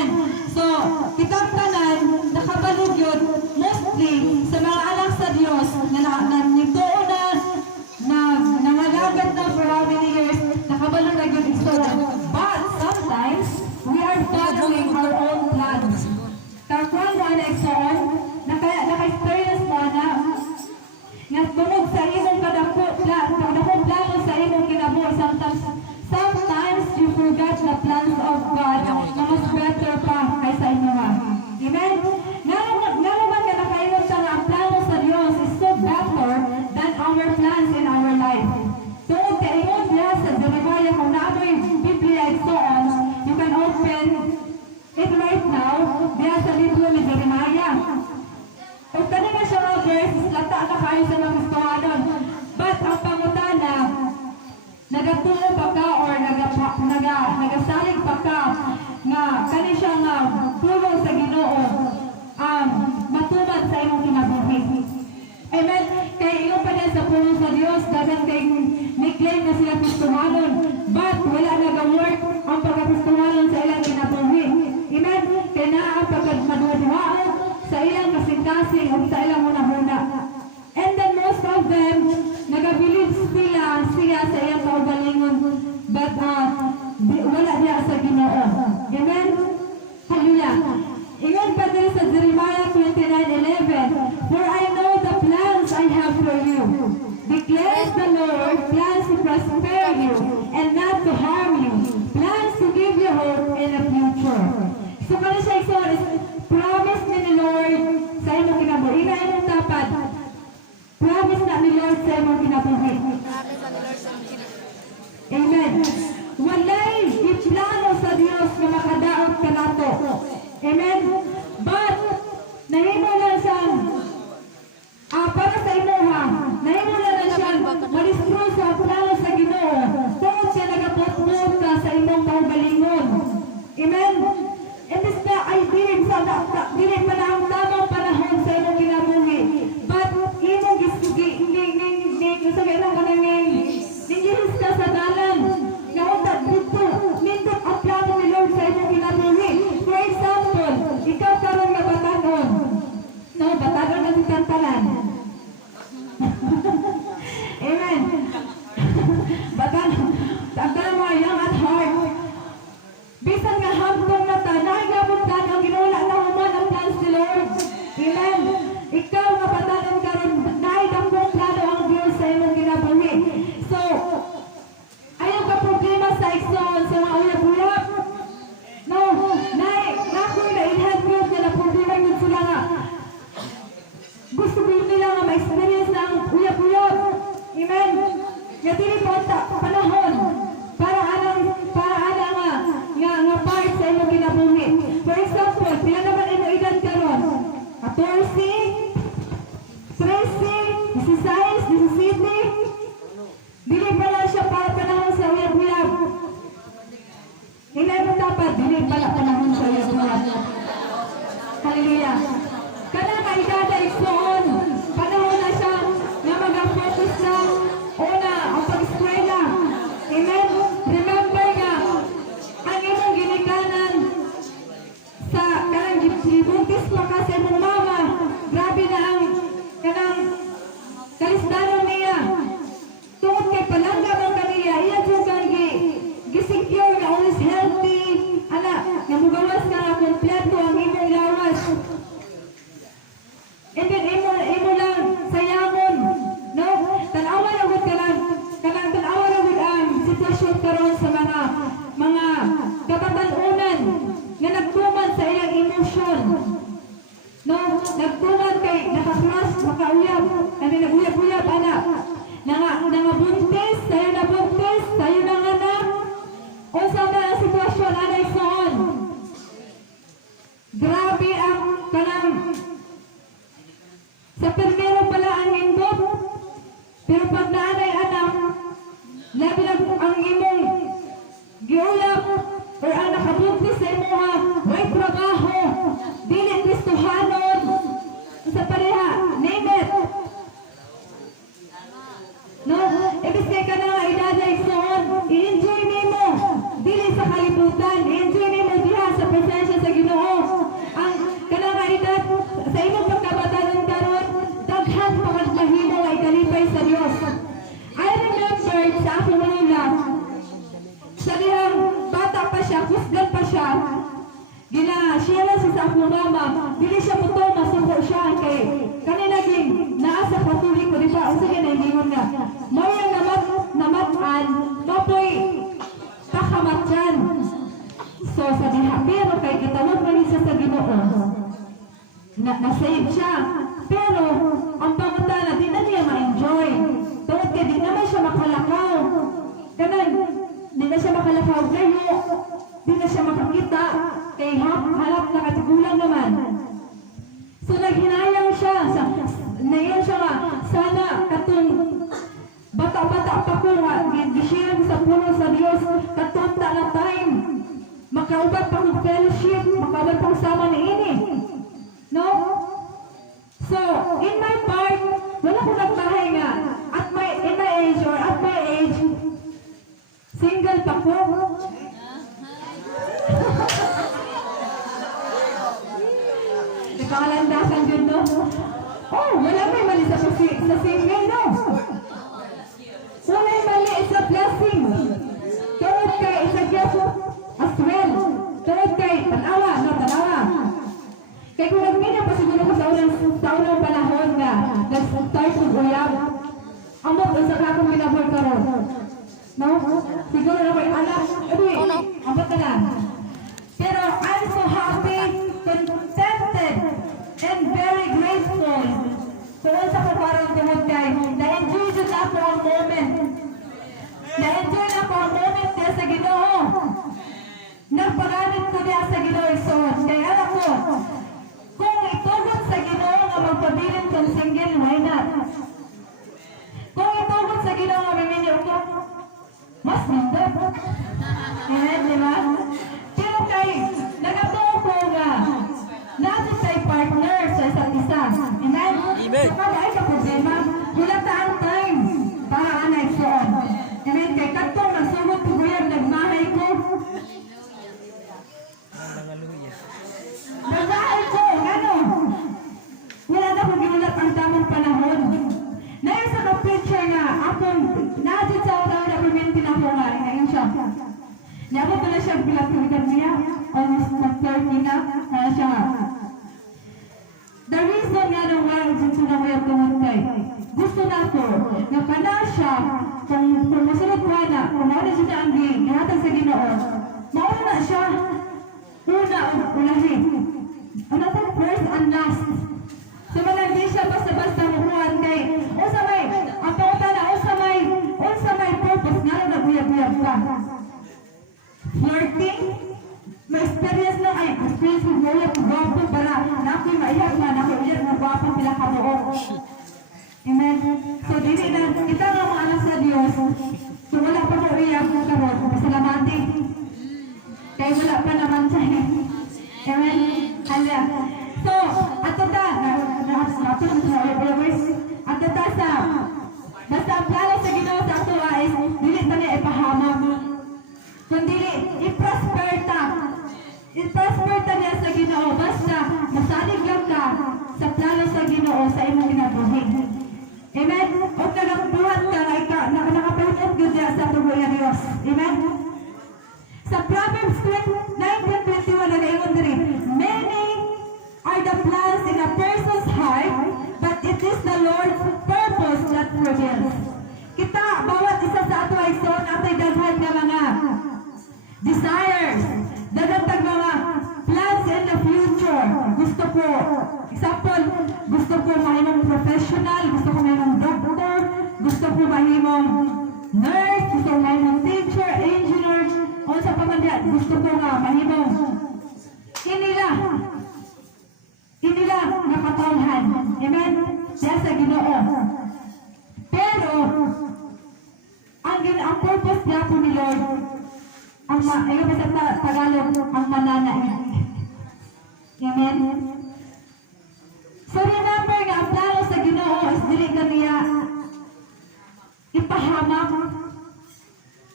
Amen. So, kitang tanan, nakabalog yun, mostly sa mga anak sa Diyos na nagtuo na nangalagat na for how many years, nakabalog na yun igsoon. But sometimes, we are following our own plans. Kakuan mo na igsoon, naka-experience mo na nga tungod sa imong kadakong plano sa imong kinabuhi. Sometimes you forget the plans of God na mas better pa kaysa inyo ha. Amen? Nga naman ka nakainod sa nga ang plano sa Diyos is so better than our plans in our life. Tungod ka ingon niya sa Jeremiah, kung naamoy Biblia and so on, you can open it right now diya sa libro ni Jeremiah. Kung kanina siya mga verses, lata na kayo sa mga gustuhanon. But ang pangutana, nagatuo pa ka or nagasalig pa ka nga kani siya nga tulong sa Ginoo matuman sa imong kinabuhi. Amen. Kaya iyo pa din sa puno sa Dios dagan kay ni-claim na sila gustuhanon, but wala nag-work ang pagkagustuhanon sa ilang kinabuhi. Amen. Kaya naa ang pagkamaduduhaan sa ilang kasing-kasing o sa ilang hunahuna. And then most of them, nagabilib siya sa iyang kaugalingon, but wala niya sa Ginoo. Amen? Hallelujah. Ingon pa din sa Jeremiah 29:11, for I know the plans I have for you, declares the Lord, plans to prosper you and not to harm you, plans to give you hope in the future. So kaya siya is promise ni Lord sa imong kinabuhi. Ina imong tapad. Promise na ni Lord sa imong kinabuhi. Amen. Walay iplano sa Dios na makadaot ka nato. Amen. But nahimo lang siyang para sa imuha. Nahimo lang siyang ma-destroy sa plano sa Ginoo. Tungod siya nagapot-pot ka sa imong kaugalingon. Amen. It is the idea dili pa na ang tamang panahon sa imong kinabuhi. But imong gisugay lang ka nangyayin ka sa dalan. Nga dito, nindot ang plano ni Lord sa imong kinabuhi. For example, ikaw karon nga batagon. No, batagon na si Tantalan. Amen. Batagon. Tantalan mo, young at heart. Bisan nga hambong na ta, nakigabot ka ang ginula na human ang plans ni Lord. Amen. Ikaw nga batagan ka rin, nakigabot plano ang Diyos sa imong kinabuhi. So, ayaw ka problema sa igsoon sa mga uyab-uyab. No, nakoy na in-help group na problema yun sila nga. Gusto ko nila nga ma-experience ng uyab-uyab. Amen. Nga dili po panahon para alang nga part sa imong kinabuhi. For example, pila naman imong edad karon? 14, 13, 16, 17. Dili pala siya para panahon sa uyab-uyab. Hindi mo dapat, dili pala panahon sa uyab-uyab. Hallelujah. Kana ka edad igsoon, panahon na siya na mag-focus na una ang pag-eskwela. Amen. Remember nga, ang imong ginikanan sa kanang gibuntis pa ka sa imong mama, grabe na ang kanang kalisdanon niya. Tungod kay palangga mo kaniya, iya dyan kang gisecure na always healthy, anak, nga mugawas ka nga kompleto ang imong gawas. And then imo lang sayamon, no? Tanawan na gud kanang tanawan na gud ang sitwasyon karon sa mga kababal-unan nga nagtuman sa ilang emosyon. No, nagtuman kay nakakras, makauyab, kami naguyab-uyab anak. Nangabuntis, tayo na buntis, tayo na anak. O sa mga sitwasyon anay soon. Grabe ang kanang sa primero pala ang indot. Pero pag naanay anak, labi lang ang imong giulap or ang nakabuntis sa imuha, may trabaho, dili Kristohanon, sa pareha, name it. No, ibig siya, siya siya sa akong mama, dili siya mo to, masuko siya kay kanina gin naa sa patuloy ko di ba? O sige na ingon nga. Mo yung namatan, mapoy pakamatyan. So sa diha, pero kay gitawag man siya sa Ginoo. Na-save siya. Pero ang pangutana, di na niya ma-enjoy. Tungkol kay di naman siya makalakaw. Kanan, di na siya makalakaw kayo. Di na siya makakita. Kay halap na katigulang naman. So naghinayang siya. Naiyan siya nga, sana katong bata-bata pa ko nga, gishiyan sa puno sa Diyos, katunta na time. Makaubat pa ng fellowship, makaubat pang sama ni ini. No? So, in my part, wala ko nagbahay nga. In my age or at my age, single pa ko. Ikalandasan dyan, no? Oh, wala may mali sa single, no? Wala mali, it's a blessing. Tungod kay, it's a gift as well. Tungod kay, tanawa, no, tanawa. Kaya kung nagmina pa siguro ko sa unang panahon nga, nag-start ng uyab, amot ang saka akong minabol karon. No? Siguro na ko'y anak, amot ka na. Pero I'm so happy, contented, and very grateful. Kung sa ko parang tungod kay, na-enjoy dyan ako ang moment. Na-enjoy ako ang moment kaya sa Ginoo. Nagpagamit ko niya sa Ginoo isuot. Kaya alam ko, kung itugot sa Ginoo nga magpabilin kong single, why not? Kung itugot sa Ginoo nga miminyo ko, mas nindot. Amen, di ba? Pero kay, nagatuo ko nga, natin sa'y partner sa isa't isa. Amen? So kaya ay ka problema, hulata ang time para anay soon. Amen? Kay katong nagsugod ko yan, nagmahay ko. Nagmahay ko, ano? Wala na kong ginulat ang tamang panahon. Nais sa ka-picture nga, akong natin sa una na permintin ako nga, ngayon siya. Nako pala siya bilang niya, almost nag-30 na, kaya siya. The reason nga nung wala dito na kaya tungkay, gusto na ko, na kana siya, kung masunod ko na, kung ano siya ang gihatag sa Ginoo, mauna siya, unahin. Ano ito? First and last. So malagi siya basta-basta mukuhan kay, o sa may, ang pangutan na, o sa may purpose, nga na naguyab-uyab ka. Flirting, may experience lang ay experience ng uyab, gwapo para nako'y maiyak na, nako'y uyab na gwapo sila kabuok. Amen? So dili na, kita nga mga anak sa Diyos, so wala pa ko uyab na karot, pasalamati. Kaya wala pa naman siya. Amen? Hala. So, ato ta sa, basta ang plano sa Ginoo sa ato is, dili ta niya ipahamak. Kundi i-prosper ta. I-prosper ta niya sa Ginoo. Basta, masalig lang ka sa plano sa Ginoo sa imong ginabuhi. Amen? O nagbuhat ka, nakapalunod yun niya sa tuloy ng Diyos. Amen? Sa Proverbs 19:21 nag-ingon diri, many are the plans in a person's heart, but it is the Lord's purpose that prevails. Kita, bawat isa sa ato ay son, atay daghan nga mga desires, daghan tag mga plans in the future. Gusto ko, example, gusto ko mahimong professional, gusto ko mahimong doctor, gusto ko mahimong nurse, gusto ko mahimong teacher, engineer, o sa pamandya, gusto ko nga mahimong inila nakatawhan. Amen? Diya sa Ginoo. Pero, ang purpose niya po ni Lord, ayun sa Tagalog, ang mananaig. Amen? So remember nga, ang plano sa Ginoo is dili ka niya ipahamak.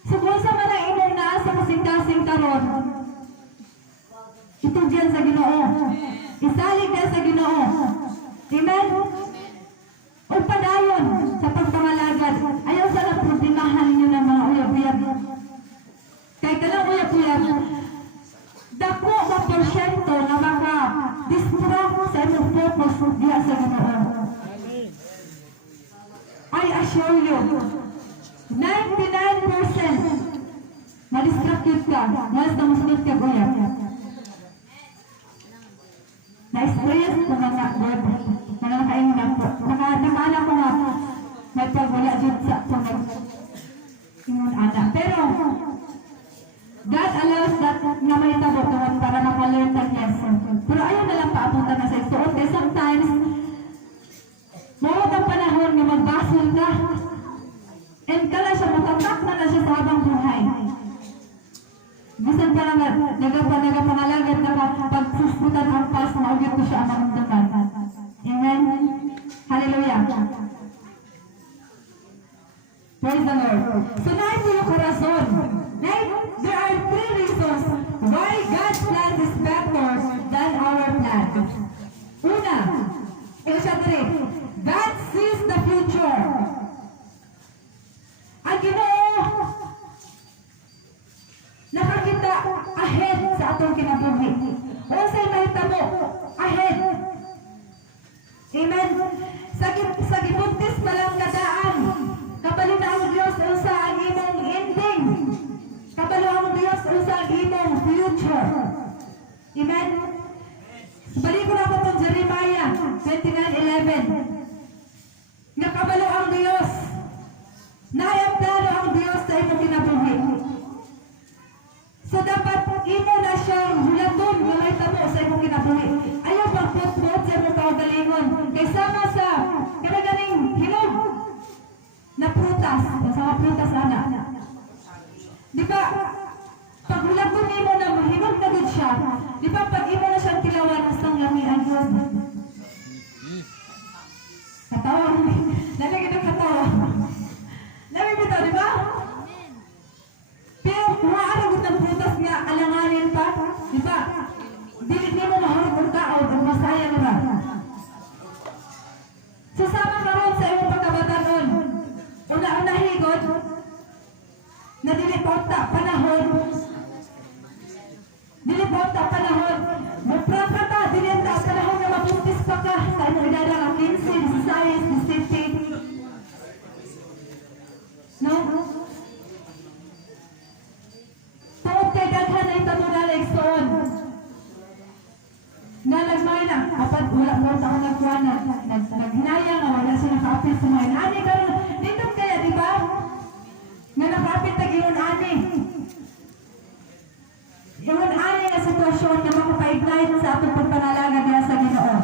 So kung sa man ang imong naa sa kasing-kasing karon, ito diyan sa Ginoo. Isalig na sa Ginoo. Amen? O padayon sa pagpangalagad, ayaw sa problemahan ninyo ng mga uyab-uyab. Kaya ka lang uyab-uyab, purpose diha sa Ginoo. I assure you, 99% ma-distracted ka once na masunod ka uyab. Na-experience ko nga nga, God, mga nakaingon ako. Nakaala ko nga, may pagwala dyan sa ingon anak. Pero, God allows that na may tabo tawag para makalearn ng lesson. Pero ayaw na lang paapunta na sa isuot. Kaya sometimes, mawag ang panahon na magbasol ka. And kala siya, matatak na siya sa habang buhay. Bisan pa nga, nagapangalagat na pagsusputan ang pas, maugit ko siya ang maramdaman. Amen? Hallelujah. Praise the Lord. So, nahin po yung karason. There are 3 reasons why God's plan is better than our plan. Una, ito siya 3. God sees the future. Ang Ginoo, nakakita ahead sa atong kinabuhi. O sa'y mahitabo, ahead. Amen. Sa gibuntis pa lang kadaan, kabalo na ang Diyos usa ang imong ending. Kabalo ang Diyos usa ang imong future. Amen. Balik ko na po itong Jeremiah 29:11. Nakabalo ang Diyos. Nayagdalo ang Diyos sa imong kinabuhi. So dapat imo na siyang hulaton nga may tabo sa imong kinabuhi. Ayaw pagputput sa imong kaugalingon. Kay sama sa kanaganing hinog na prutas. Sa prutas ana. Di ba? Pag hulaton imo na mahinog na gud siya, di ba pag imo na siyang tilawan hastang lamian yun? Katawa. Nalagay na katawa. Nalagay bitaw, di ba? Pero kung maaragod ng prutas nga alanganin pa, di ba? Dili mo mahulog ang tao, ang masaya na ba? Susama ka ron sa iyong pagkabatanon. Una-una higod, na dili pa panahon. Dili pa panahon. Magpraka ta, dili ang panahon na mabuntis pa ka sa iyong edad ng 15, 16, 17. No? Tawag kay daghan ay tamunala igsoon. Nga nagmay na, kapag wala mo taon nagkuhan na, naghinayang na wala siya naka-apit sa mga ani. Dito kaya, di ba? Nga naka-apit na giyon ani. Giyon ani na sitwasyon na makapaignite sa atong pagpanalaga niya sa Ginoo.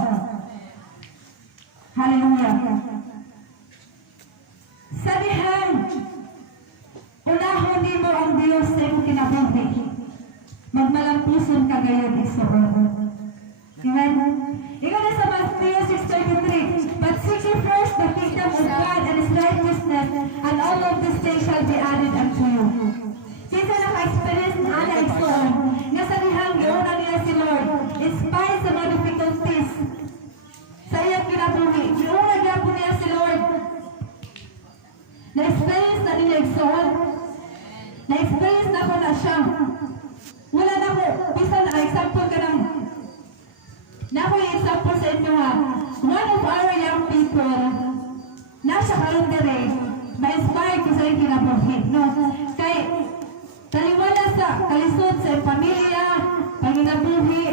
Hallelujah. Sa dihang, unahon ni mo ang Diyos sa iyong kinabuhi. Magmalampuson ka gayon igsoon. Amen? Ikaw na sa Matthew 6:33. But seek ye first the kingdom of God and His righteousness, and all of these things shall be added unto you. Kita naka-experience na ana igsoon, nga sa dihang giuna niya si Lord, in spite sa mga difficulties, sa iyang kinabuhi, giuna gyapon niya si Lord. Na-experience na niya igsoon, na-experience na ko na siya. Wala na ko, bisan na example ka ng na ako yung example sa inyo ha. One of our young people, nasa karon dire, ma-inspire ko sa yung kinabuhi. No? Kay, taliwala sa kalisod sa pamilya, panginabuhi,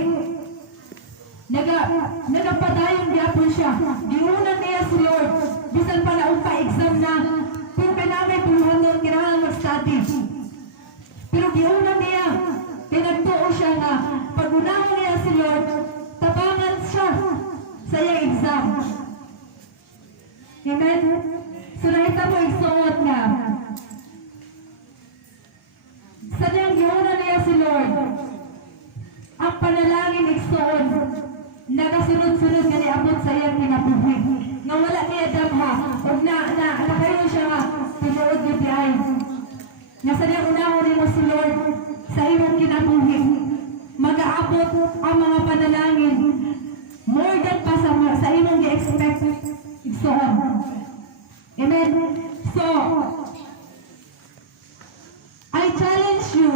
nagapadayon gyapon siya. Giuna niya si Lord, bisan pa na exam na, pero kanamay puluhan nun, kailangan mag-study. Pero giuna niya, pinagtuo siya na, pag-unahon niya si Lord, tabangan siya sa iyang exam. Amen? So nakita mo igsuot nga. Sa niyang giuna niya si Lord, ang panalangin igsuot, nagasunod-sunod nga niabot sa iyang kinabuhi. Nga wala niya damha, o nakayo siya nga, tinuod niya di ay. Nga sa niyang unahon mo si Lord, sa iyong kinabuhi, mag-aabot ang mga panalangin more than pa sa imong gi-expect igsoon. Amen? So, I challenge you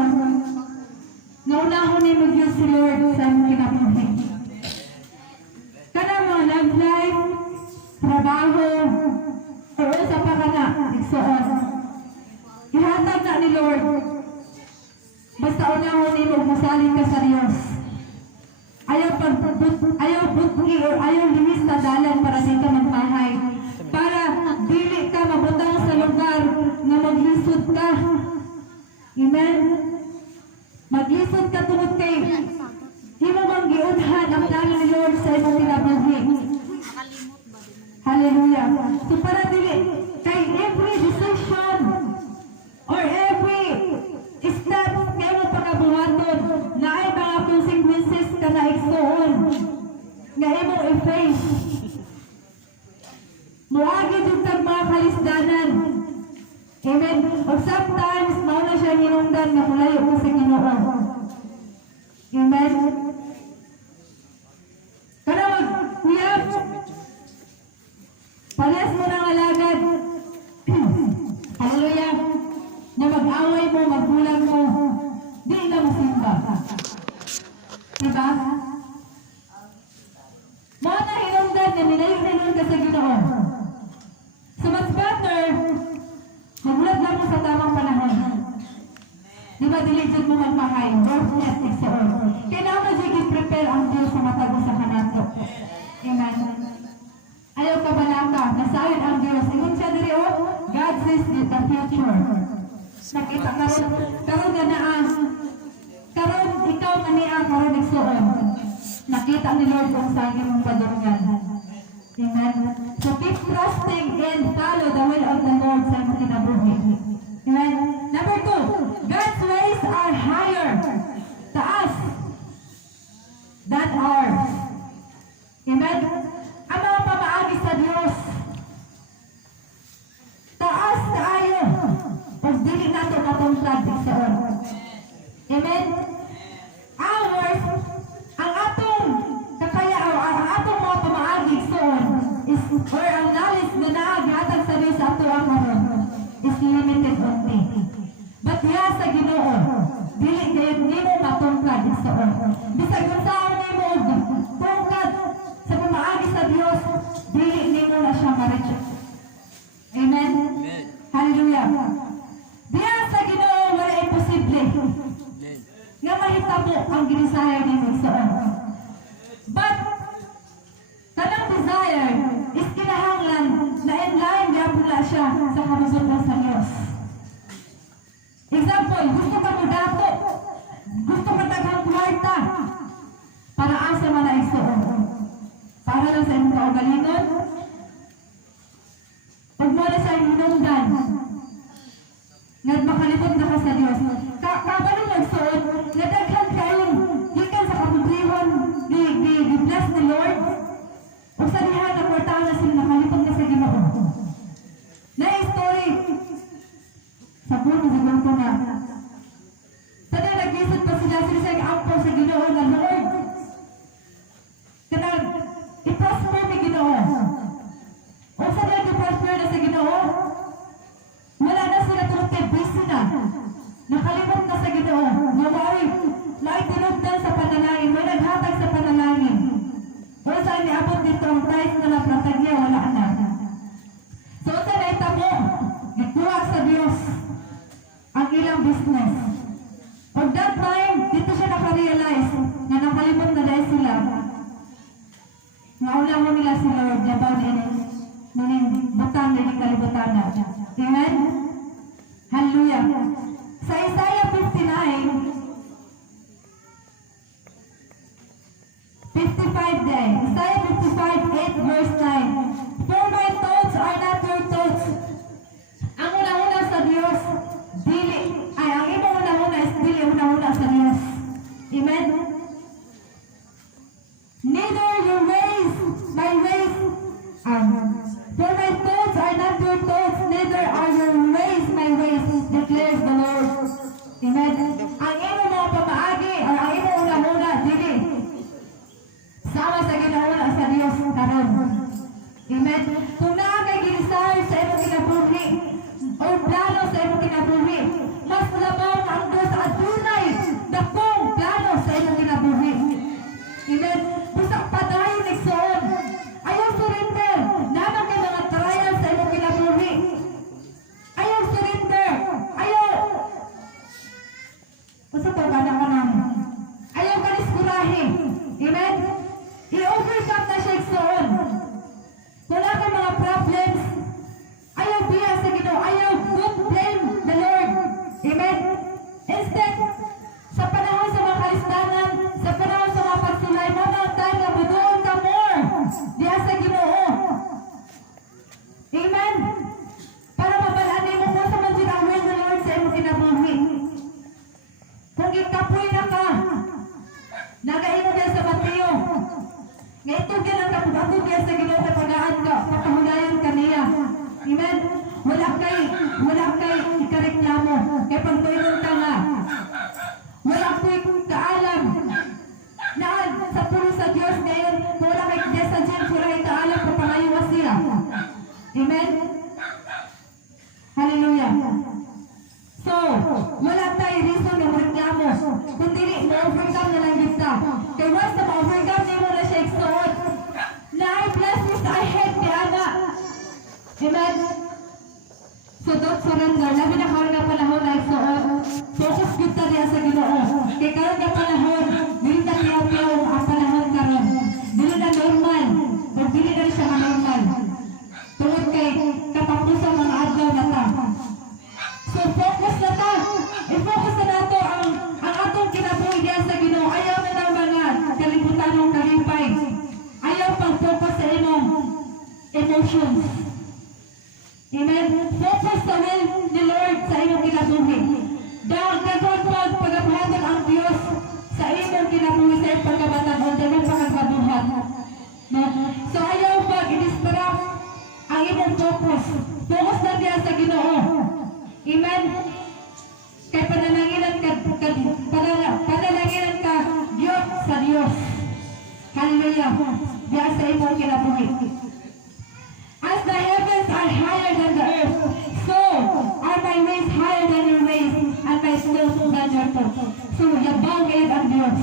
na unahon ni mag-use si Lord sa imong kinabuhi. Kana trabaho, o sa pa ka na, igsuon. Ihatag na ni Lord. Basta unahon ni mo, masaling ka sa Diyos. Ayaw butgi o ayaw limis na dalan para di ka magmahay. Para dili ka mabutang sa lugar na maglisod ka. Amen? Maglisod ka tungod kay himo mang giunhan ang plano ni Lord sa imong kinabuhi. Hallelujah. So para dili kay every decision or every step nga mo pagkabuhaton na ay mga consequences ka na igsuon nga imo i-face. Muagi jud kag mga kalisdanan. Amen. O sometimes mao na siya hinungdan nga mulayo ko sa Ginoo. Amen. Kana mag-uyab. Palas mo ng alagad. Hallelujah. Na mag-away mo, magbulag mo, di na masimba. Diba? Mga na hinungdan na nilayo-nilayo ka sa Ginoo. So much better, magulat na mo sa tamang panahon. Diba diligent mo magmahay, worthless igsuon. Kailangan mo prepare ang Diyos sa matago sa kanato. Amen. Ayaw ka balaka, nasayod ang Diyos. Ingon siya diri o, God sees the future. Nakita karon na naa. Karon ikaw na niya karon igsuon. Nakita ni Lord kung saan imong padulungan. Amen. So keep trusting and follow the will of the Lord sa imong kinabuhi. Amen. Number 2, God's ways are higher, taas, than ours. Amen. Ang mga pamaagi sa Diyos, taas kaayo, pag dili nato natungtad igsuon. Amen. Ours, ang atong kakayaan, ang atong mga pamaagi igsuon is, or ang knowledge na naagatag sa Diyos ato ang karon is limited only. But ya sa Ginoo, dili kayo nimo matungtad igsuon. Bisag kung saan nimo tungkad sa pamaagi sa Diyos, dili nimo na siya ma-reach. Amen? Hallelujah. Diya sa Ginoo wala imposible. Nga mahitabo ang ginisahay nimo igsuon. But tanang desire is kinahanglan na in line gyapon na siya sa kanusutan sa Diyos. Example, gusto ka mo dato, gusto ka taghang kwarta, para asa man na igsuon. Para lang sa imong kaugalingon. Pag mo na sa imong hinungdan, nga makalipot na ka sa Diyos. Kabalo nagsuon, nga daghan kayo, gikan sa kakumplihan, bless the Lord. O sa diha na kwartahan na sila nakalipot na sa Ginoo. Na-story, sa puno siguro ko na. Sana nag-isip pa sila sa ampo sa Ginoo na Lord. Kanang i-prosper ni Ginoo. O sa nag-prosper na sa Ginoo, wala na sila tulog kay busy na. Nakalimot na sa Ginoo. Nawari, naitinugdan sa panalangin, may naghatag sa panalangin. O saan niabot dito ang price na napratagya, wala na. So sa naitabo, ikuha sa Diyos ang ilang business. Pag that time, dito siya nakarealize na nakalimot na dahil sila. Nauna mo nila si Lord, laban nining butang nining kalibutan na. Amen? Hallelujah. Sa Isaiah 55 day. Isaiah 55, 8 verse 9. For my thoughts are not your thoughts. Ang una-una sa Diyos, ang imong una-una is dili una-una sa Diyos. Amen? Neither your ways, my ways, for my thoughts are not your thoughts, neither are your ways my ways, declares the Lord. Amen? Ang imong mga pamaagi, or ang imong una-una, dili sama sa ginauna sa Diyos karon. Nga ito ganang kapag-atog kaya sa Ginoo sa pagaan ka, pagkahunayan ka niya. Amen? Wala kay ikareklamo. Kaya pagtuinon ka nga. Wala ko'y kaalam. Naan sa puno sa Diyos ngayon, kung wala kay sa Diyos, wala kay kaalam kung pangayawa siya. Amen? Hallelujah. So, wala tayo reason na reklamo. Kundi ma-overcome na lang kita. Kaya once na ma-overcome, di mo na siya iksuot. Na ay blessings ahead ni Ana. Amen? So, don't surrender. Labi na karoon na panahon na iksuot. Focus kita niya sa Ginoo. Kaya karoon na panahon, dili na tiyaw-tiyaw ang panahon karoon. Dili na normal. O dili na siya normal. Tungod kay kapapusan mga adlaw na ta. So focus na ta. I-focus na nato ang atong kinabuhi diyan sa Ginoo. Ayaw na ng mga kalibutan ng kalipay. Ayaw pag-focus sa imong emotions. Amen? Focus sa will ni Lord sa imong kinabuhi. Dahil kagod pagabuhatan ang Diyos sa imong kinabuhi sa imong pagkabatan o dalawang pagkabuhat. No? So ayaw pag-i-distract ang imong focus. Focus na diyan sa Ginoo. Amen? Kaya pananagilan ka Diyos sa Diyos. Hallelujah. Diyan sa imong kinabuhi. As the heavens are higher than the earth, so are my ways higher than your ways, and my thoughts than your thoughts. So, yabang ngayon ang Diyos.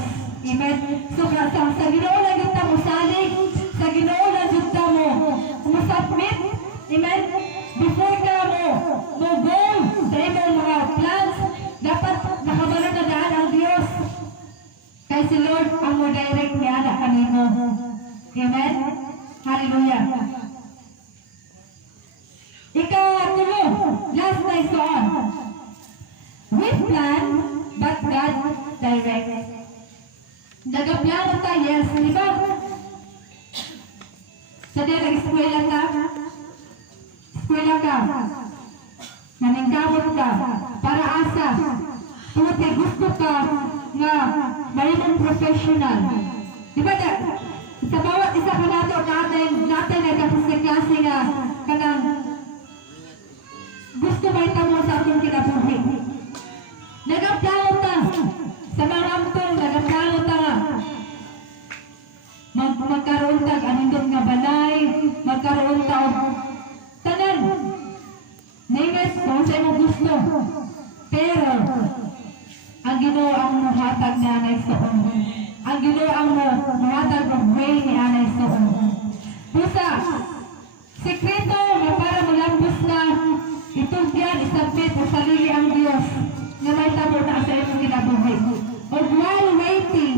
Amen? So, sa Ginoo na kita mo salig, sa Ginoo na kita mo musubmit. Amen? Before ka mo go sa imong mga plans, dapat nakabalot na daan ang Diyos. Kaya si Lord ang mo direct ni anak kanimo. Amen? Hallelujah. Ikatulo, last na isuon. We plan, but God directs. Nagaplano ta, yes, di ba? Sa di nag-eskwela ka, naningkamot ka, para asa, kung gusto ka nga mayroong professional. Di ba sa bawat isa ka nato, natin nagkapos na klase nga kanang gusto ba itamo sa atong kinabuhi. Nagaplano ta, sa mga amtong nagaplano ta nga. Magkaroon ta, anindong nga balay, magkaroon ta, tanan, names kung sa imo gusto. Pero, ang Ginoo ang muhatag ni anay soon. Ang Ginoo ang muhatag ng way ni anay soon. Pusa, sekreto na para malambos na itong diyan isabit o salili ang Diyos na may tabo na sa iyong kinabuhi. O while waiting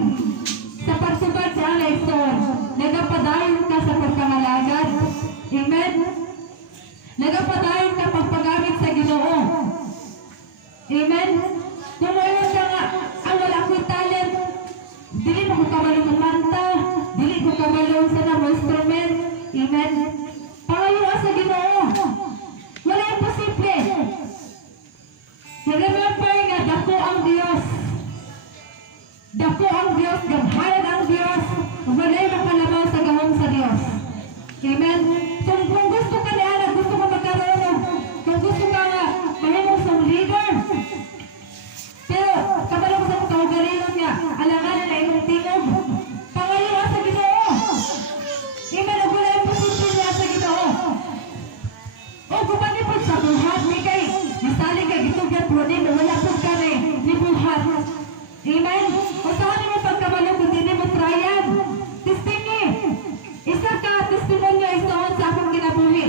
sa pagsubad sa anay soon, nagapadayon ka sa pagkamalagad. Amen? Nagapadayon ka pagpagamit sa Ginoo. Amen? Kung mayroon ka nga, ang wala ko'y talent, dili mo ko kamalong kumanta, dili ko kamalong sa na instrument. Amen? Pangayon sa Ginoo. Wala yung posible. Remember nga, dako ang Diyos. Dako ang Diyos, gamhayan ang Diyos. Wala yung makalabaw sa gahong sa Diyos. Amen? So, kung gusto ka ni Ana, gusto ka magkaroon, kung gusto ka nga, mahimong sa leader. Pero, kabalong sa kaugalingon nga, alangan na imong tingog. Pangayon sa Ginoo. Amen? Wala yung posible niya sa Ginoo. O, kumanipod sa buhat, ni kay, misali ka, gitugyan po din, wala po ka ni buhat. Amen? O, saan mo pagkabalong kung hindi mo tryan? Testingi. Isa ka, testimonyo, isuon sa akong kinabuhi.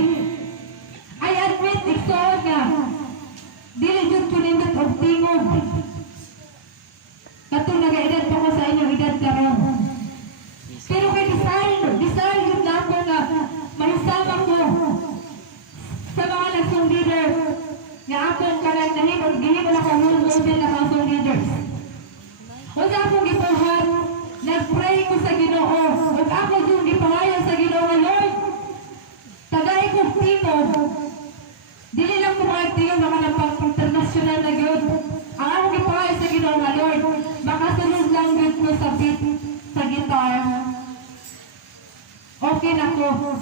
ko.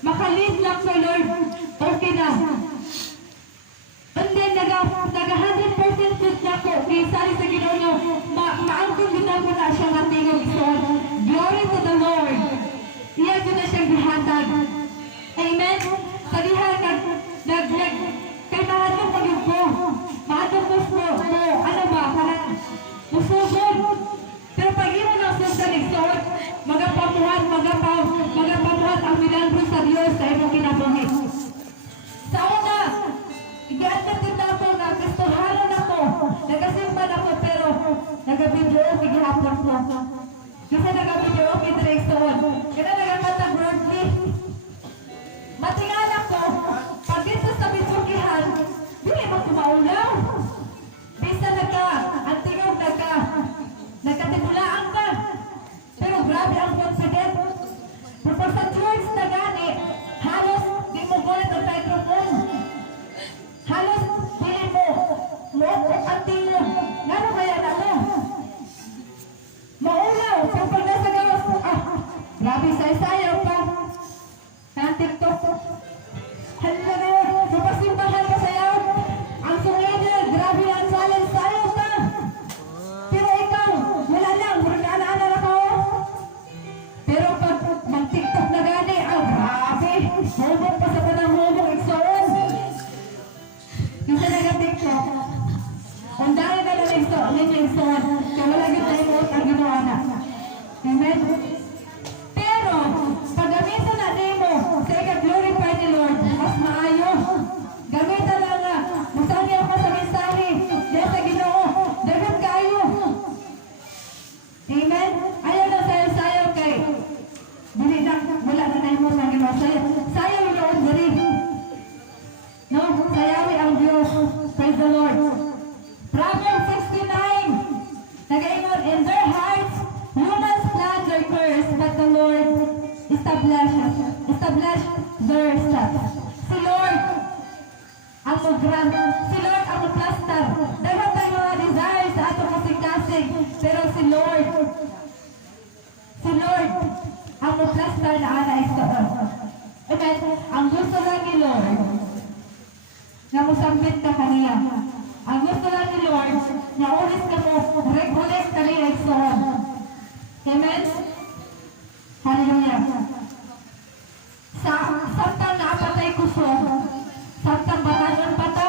Makalid lang sa Lord. Okay na. And then, naga 100% good na ko. Kaya sari sa Ginoo, maangkong ginawa na siyang atingog ison. Glory to the Lord. Iya ko na siyang gihatag. Amen? Sa diha, kay mahadong pagod ko. Mahadong ko, ano ba, parang musugod. Pero pag ino na sa ligsoon, magapamuhat ang milagro sa Diyos sa imong kinabuhi. Sa una, igiantatin na ako na Kristohanon ako, nagasimpan ako, pero nagabidyo gihapon ko. Kasi nagabidyo kidrexon. Kaya nagamatang worldly. Matingan ako, pag dito sa bisugihan, dili mo kumaulaw. Bisa antingog nagkatimulaan ka. Pero grabe ang confident. Pero sa church na gani, halos di mo gulit ang microphone. Halos dili mo antingog. Ngano kaya na mo? Maulaw, pero pag nasa gawas mo, grabe sayaw pa. Sa TikTok. Hello, sumasimbahan ka sayaw. Ang sungin grabe ang challenge sayaw ka. Pero ikaw, wala lang, ana-ana na ko. Pero pag mag-TikTok na gani, grabe. Hubog pa sa panahubog, iksoon. Kasi nag-TikTok. Ang dahil na lang iksoon. Kaya wala ganda yung ang ginawa na. Amen? Pero, pag gamitan na mo, sa ika-glorify ni Lord, mas maayo. Gamitan na nga, masali ako sa mensahe, dahil sa Ginoo, dagat kayo. Amen? Ayaw na sayo kay, wala na mo sa Ginoo. Sayo yun, dali. No? Sayawi ang Diyos. Praise the Lord. Proverbs 69, nag-ingon, in their hearts, humans plans are cursed, but the Lord establish their steps. Si Lord ang mag-grant, si Lord ang mag-plaster. Dapat tayo mga desires sa atong kasing-kasing, pero si Lord ang mag-plaster na ana istoon. Amen? Ang gusto lang ni Lord, na musambit ka kaniya. Ang gusto lang ni Lord, na ulis ka mo, regulate ka niya istoon. Amen? Hallelujah. Samtang naapatay kuso, samtang batanon pata,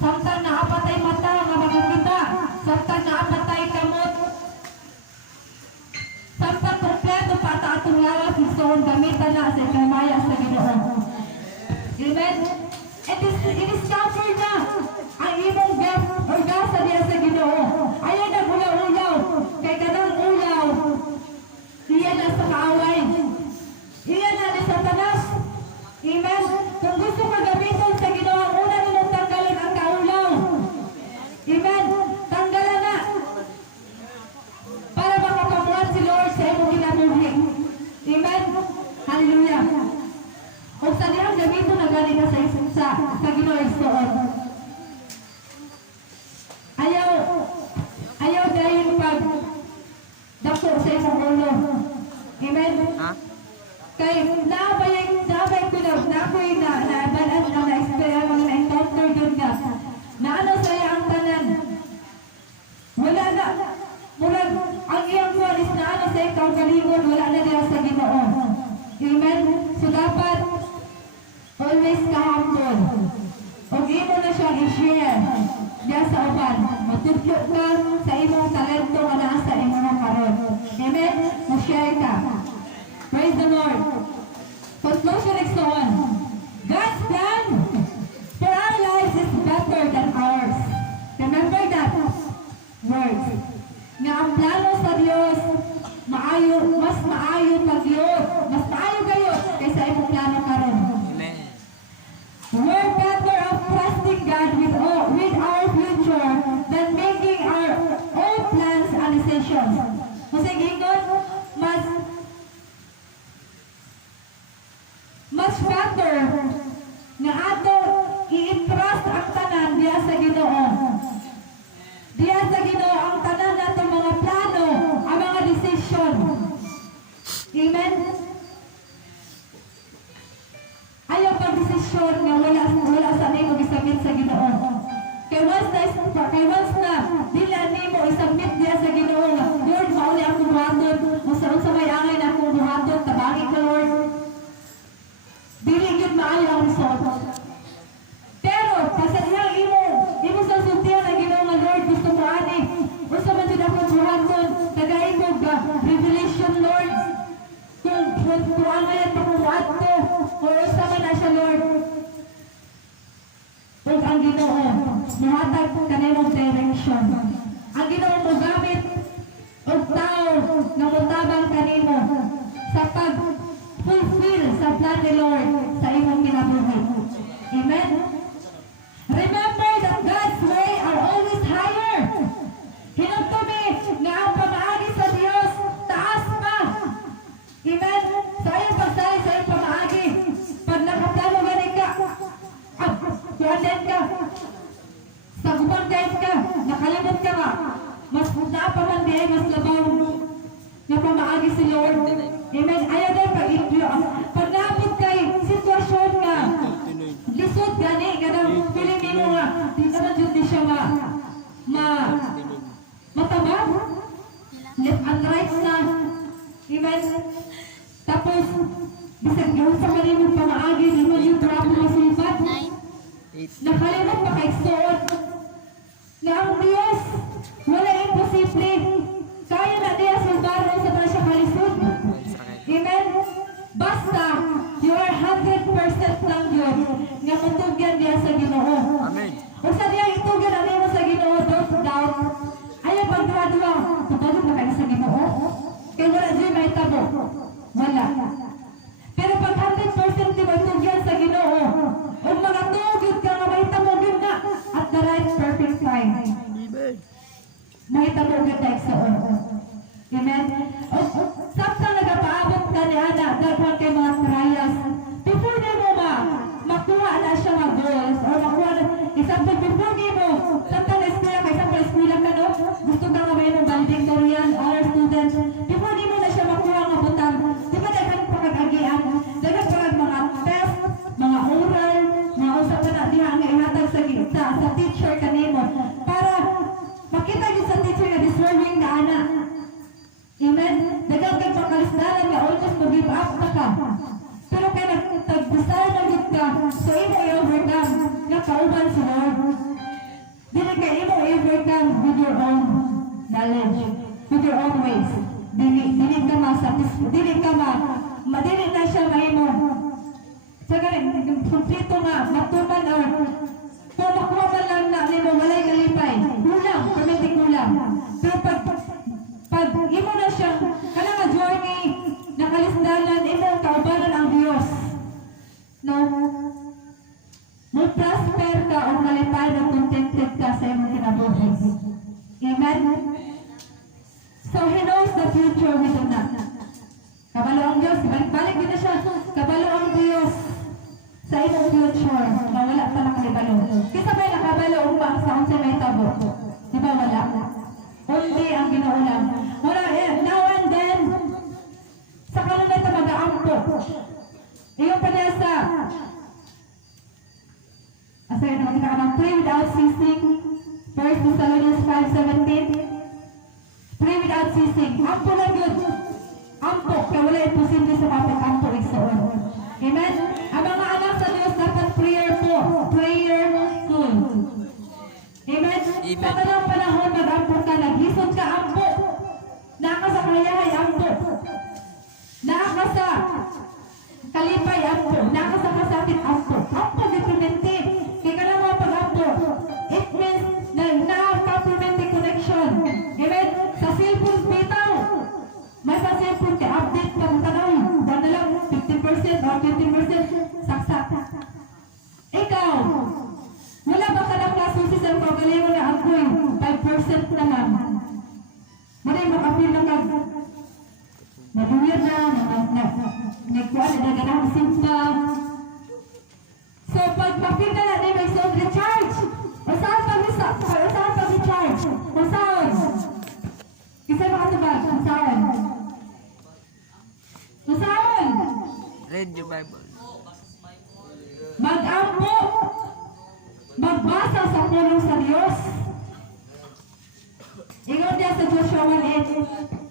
samtang naapatay mata nga makakita, samtang naapatay kamot, samtang kompleto pata atong lawas isoon gamitan na sa ikamaya sa Ginoo. Amen? It is covered na ang imong gasa diya sa Ginoo. Ayaw na ulaw-ulaw, kay kanang ulaw, iyan na sa kaaway. Iyan na ni Satanas. Amen? Kung gusto ka gamitin sa Ginoo, una nilang tanggalan ang kaulaw. Amen? Tanggalan na. Para makapamuhan si Lord sa imong kinabuhi. Amen? Hallelujah. O sa diyang gamitin na galing na sa Ginoo istoon. Ayaw dahil pag dako sa imong ulo. Amen? Kaya nabay ko nabalan na na-experience mga na-encounter yun nga. Na ano sa'yo ang tanan. Wala na. Murag, ang iyang kuwan is na ano sa ikaw galingon, wala na niya sa Ginoo. Amen? So dapat, always ka-humble. Huwag imo na siyang i-share. Diya sa uban. Matudlo ka sa imong talento na nasa imong karon. Amen? Ma-share ka. Praise the Lord. Conclusion next one. God's plan for our lives is better than ours. Remember that words. Nga ang plano sa Diyos, mas maayo pag-yod. Mas maayo kayo kaysa imong plano karon. Amen. We're better off trusting God with our future than making our own plans and decisions. Kasi gingon, mas better nga ato i-trust ang tanan diya sa Ginoo. Diya sa Ginoo ang tanan nato mga plano, ang mga decision. Amen? revelation nga wala sa nimo gisabit sa Ginoo. Kay once na dili nimo isabit diya sa Ginoo nga, Lord, mauli ako buhaton, unsa may angay na akong buhaton, tabagi ko Lord. Dili gyud maayo ang result. Pero pasadiyang imo sa sultihan ang Ginoo nga Lord, gusto mo ani. Unsa man jud akong buhaton, tagay mo ba revelation Lord. Kung angay at pakuwaad ko, o unsa man na siya Lord. Ug ang Ginoo, muhatag kanimong direction. Ang Ginoo mo gamit og tao nga motabang kanimo sa pag-fulfill sa plan ni Lord sa imong kinabuhi. Amen? Remember that God's way are always higher. Hinugtumi nga ang pamaagi sa Dios taas pa. Amen? Sa iyong pagsali, sa iyong pamaagi, pag nakaplano ganin ka, kuwanin ka, sa gubang guys ka, nakalimot ka nga, mas naapaman di ay mas labaw na pamaagi si Lord. Amen? Ayaw din pag naabot kay sitwasyon nga, lisod gani, ganang piling mo nga, di naman yun di siya matabang, left and right na. Amen? Tapos, bisag gawin sa malimong pamaagi, di mo yung trapo masulbat. Nakalimot pa kay suot na ang Diyos wala imposible. Kaya na niya sulbaron sa mga siya kalisod. Amen? Basta, you are 100% lang yun nga matugyan niya sa Ginoo. Amen. O sa niya itugyan na niya sa Ginoo, don't doubt. Ayaw pagdadwa, tutulog na kayo sa Ginoo. Kaya wala dyan may tabo. Wala. Pero pag 100% di matugyan sa Ginoo, o mga tugod ka nga may tabo yun na at the right perfect time. May tabo yun na iksoon. Amen? O sakta nagapaabot ka ni Ana, dahil kay mga trials. Before di mo makuha na siya mga goals, o makuha na, example, before di mo, sakta na eskwela, kay example, eskwela ka no, gusto ka nga may ng valedictorian, honor student, before di mo na siya makuha nga butang, di ba dagan pagkagagian, dagan pag mga test, mga oral, mga usap na diha nga ihatag sa teacher kanimo, para makita yun sa teacher nga deserving na anak. Amen? Dagang kay pakalisdalan nga almost mag-give up na ka. Pero kaya nagtagdasal na yun ka, so imo i-overcome nga kauban si Lord. Dili kay imo i-overcome with your own knowledge, with your own ways. Dili ka ma-satisfied, dili na siya mahimo. Sa ganun, kumplito nga, matuman or kung makuha man lang na nimo walay kalipay, kulang, permiting kulang. Pero pag imo na siya, kana nga journey, nakalisdanan, imo kaubanan ang Diyos. No? Mo prosper ka o malipay na contented ka sa imong kinabuhi. Amen? So He knows the future we do not. Kabalo ang Diyos, balik din na siya, kabalo ang Diyos sa imong future, na wala pa nakalibalo. Kisa may nakabalo upang sa unsa may tabo. Di ba wala? Only ang Ginoo lang. Wala, now and then, sa kanon ito mag-aampo. Iyong pa niya sa, asay naman kita ka ng pray without ceasing. 1 Thessalonians 5:17. Pray without ceasing. Ampo lang yun. Ampo, kaya wala imposible sa kapag-ampo igsoon. Amen? Ang mga anak sa Diyos dapat prayerful. Amen? Sa kanang panahon mag-ampo ka, naghisod ka, ampo. Naka sa kayahay, ampo. Naka sa kalipay, ampo. Naka sa kasakit, ampo. Ampo, deprimente. Kaya ka lang mga pag-ampo. It means na na-complemente connection. Amen? Sa cellphone, bitaw. May sa cellphone ka, update pa ng tanaw. Banda lang, 50% or 15%. Saksak. Ikaw, wala ba ka ng klasusis ang pagalingon na ako'y 5% naman? Maray makapil na kag maduyan na nagkuhan na ganang simpa. So pag mapil na natin may self-recharge, usahan pag-recharge, usahan. Kasi makatubag, usahan. Usahan. Read your Bible. mag-ampo, magbasa sa pulong sa Diyos. Ingon niya sa Joshua 1:8,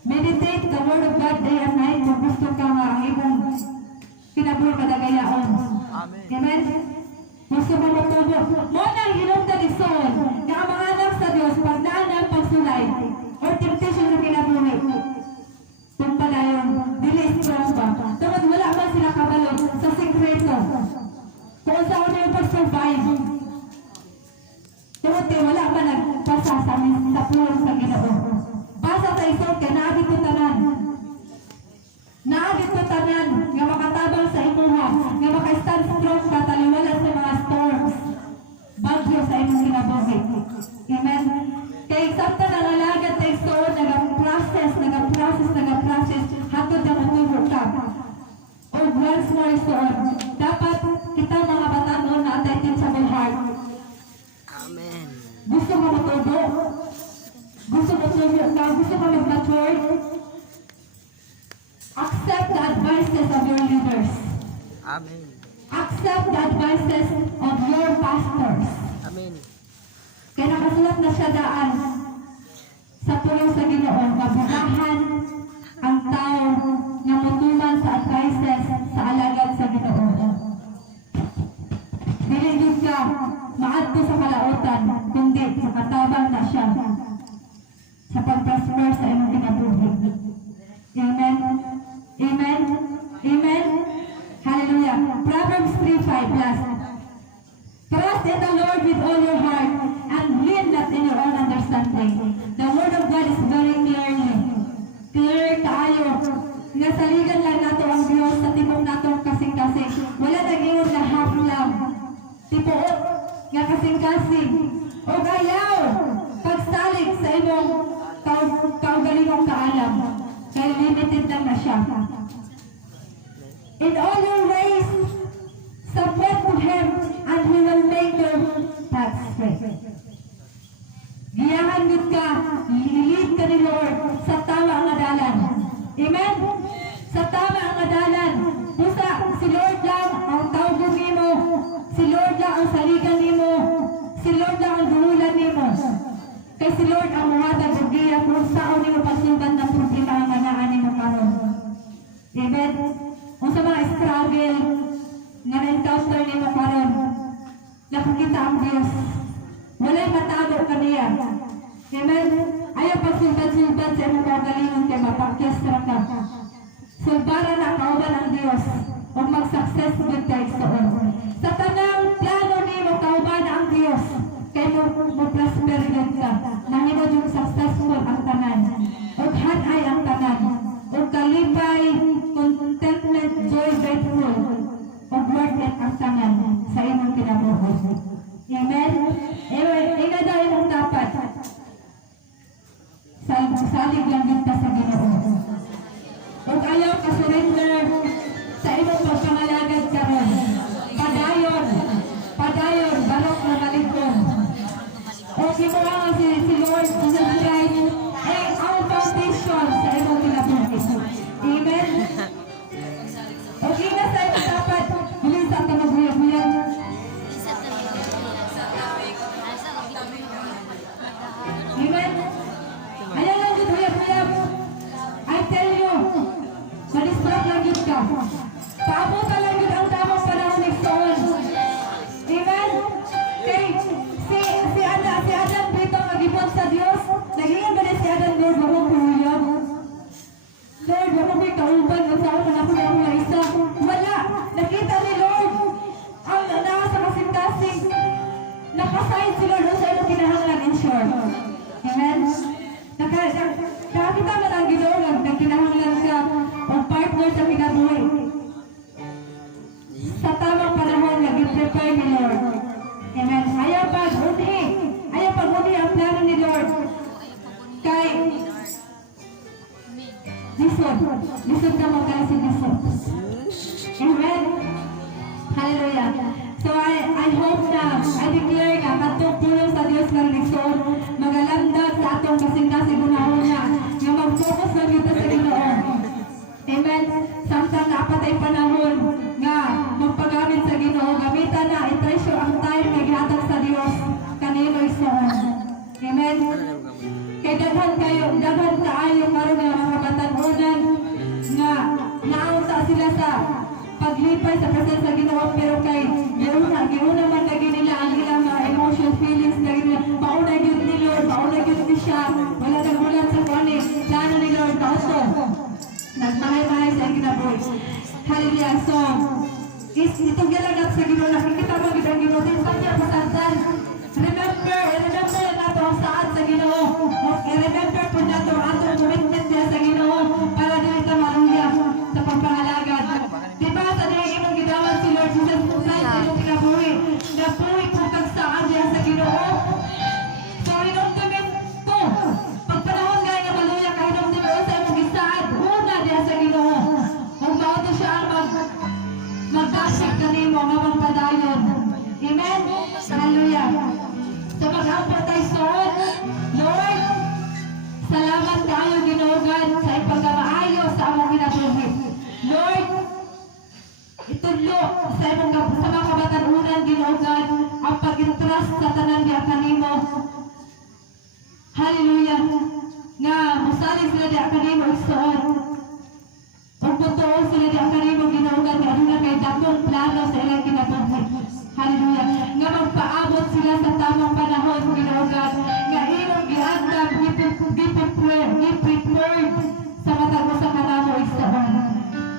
meditate the word of God day and night kung gusto ka nga ang imong kinabuhi kadagayaon. Amen? Gusto mo matubo. Mo nang hinungdan ni Saul nga ang mga anak sa Diyos pag naanang pagsulay or temptation sa kinabuhi. Kung pala yun, dili strong ba? Tungod wala man sila kabalo sa sikreto. Kung saan yung pag-survive. Tungod wala man nagpasa sa pulong sa Ginoo. Basa sa isot kay naabit ko tanan. Naabit ko tanan nga makatabang sa imuha, nga maka-stand strong ka taliwalas sa mga storms. Bagyo sa imong kinabuhi. Amen. Kay sakta na nalagad na isoon, nag-process, hatod na matubo ka. O once more isoon, dapat kita mga batanon na atay teachable heart. Amen. Gusto mo matubo? Gusto mo mag-mature? Accept the advices of your leaders. Amen. Accept the advices of your pastors. Amen. Kaya nakasulat na siya daan sa pulong sa Ginoo, mabuhahan ang tao na mutuman sa advices sa alagad sa Ginoo. Dili yun ka maadto sa kalautan, kundi matabang na siya sa pag-prosper sa imong kinabuhi. Amen? Amen? Amen? Hallelujah. Proverbs 3:5 last. Trust in the Lord with all your heart and lean not in your own understanding. The word of God is very clear kaayo. Nga saligan lang nato ang Diyos sa tibok natong kasing-kasing. Wala nag-iwan na half lang. Tipuot nga kasing-kasing. O gayaw, pagsalig sa imong kaugalingong kaalam. Kaya limited lang na siya. In all your ways, submit to Him, and He will make your paths straight. Giyahan gud ka, lead ka ni Lord sa tama nga dalan. Amen? Sa tama nga dalan. Busa, si Lord lang ang tawgon nimo, si Lord lang ang saligan nimo, si Lord lang ang duhulan nimo. Kay si Lord ang muhatag og giya kung saan nimo pasugan ng problema nga naan nimo karon. Amen? Unsa mga struggle nga na-encounter nimo karon, nakakita ang Diyos. Walay matago kaniya. Amen? Ayaw pagsulbad-sulbad sa imong kagalingon kay mapakyastra ka. Sulbara na kauban ang Diyos o mag-success good tayo soon. Sa tanang plano nimo kauban ang Diyos kay mo-prosper yun ka. Nangimo yung successful ang tanan. O hanay ang tanan. O kalipay, contentment, joy, grateful. O worth it ang tanan sa imong kinabuhi. Amen? Ina daw imong dapat. Salig lang din ka sa Ginoo. O ayaw ka surrender sa imong pagpangalagad karon. Padayon, barok na malikon. O kimuha si Lord Jesus Christ ang foundation sa imong kinabuhi. Amen? O ina sa imong dapat, bilis ang kamaguyag-uyag. Amen? Ayaw lang yun, huyab-huyab. I tell you, madistract lang yun ka. Paabutan lang yun ang tamang panahon ni Saul. Amen? Kay, si Adam dito nag-ipon sa Diyos. Nagingin ba si Adam, Lord, wala ko huyab? Lord, wala ko kauban, masaon na ako na isa. Wala. Nakita ni Lord ang nasa kasing-kasing. Nakasign si Lord sa iyong kinahanglan in short. Amen? Nakakita mo ang Ginoo na kinahanglan ka ang partner sa kinabuhi. Sa tamang panahon na gi-prepare ni Lord. Amen? Ayaw pag-uni ang plano ni Lord. Kay lisod ka mo kaya si lisod. Amen? Hallelujah. So I hope na, I declare na katong pulong sa Diyos ng lisod, magalandag sa atong kasing-kasing una-una, nga mag-focus lang dito sa Ginoo. Amen? Samtang napatay panahon nga magpagamit sa Ginoo, gamitan maglipay sa presensya sa Ginoo pero kay giuna man lagi nila ang ilang mga emotion feelings lagi nila mauna gyud ni Lord mauna gyud ni siya wala nang ulan sa kani plano ni Lord also nagmahay-mahay sa kinabuhi. Hallelujah. So itong galagat sa Ginoo nakikita mo gid ang Ginoo din sa niya pasandan. Remember nato ang saad sa Ginoo. Remember po nato ang atong commitment niya sa Ginoo para dili ta maluya sa pagpangalagad. Diba sa diha imong gidawat si Lord Jesus Christ sa imong kinabuhi. Nabuhi po kag saad niya sa Ginoo. So hinumdumin ko. Pagpanahon gaya nga maluya ka hinumdumin ko sa imong gisaad. Una diha sa Ginoo. Kung mauto siya ang magdasig kanimo nga magpadayon. Amen? Hallelujah. So mag-ampor tayo soon. Lord, salamat tayo Ginoo God sa ipagkamaayo sa among kinabuhi. Lord, itudlo sa imong sa mga kabatanunan Ginoo God ang pag-entrust sa tanan niya kanimo. Hallelujah. Nga musalig sila di kanimo igsoon. Kung totoo sila di kanimo Ginoo God nga aduna kay dakong plano sa ilang kinabuhi. Hallelujah. Nga magpaabot sila sa tamang panahon Ginoo God nga imong giandam gi-prepared sa matag usa ka namo igsoon.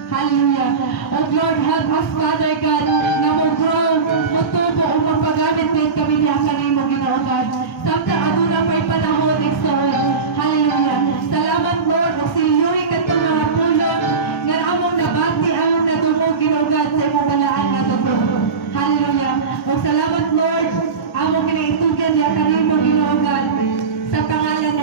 Hallelujah. O Lord, help us, Father God, na mag-grow, matubo, o magpagamit din kami niya kanimo, Ginoo God. Samtang aduna pa'y panahon, igsoon. Hallelujah. Salamat, Lord, o siliyuri ka ito mga pulong, nga among nabati, among natubog, Ginoo God, sa imong balaan na tubog. Hallelujah. O salamat, Lord, among kinaitugan niya kanimo, Ginoo God, sa pangalan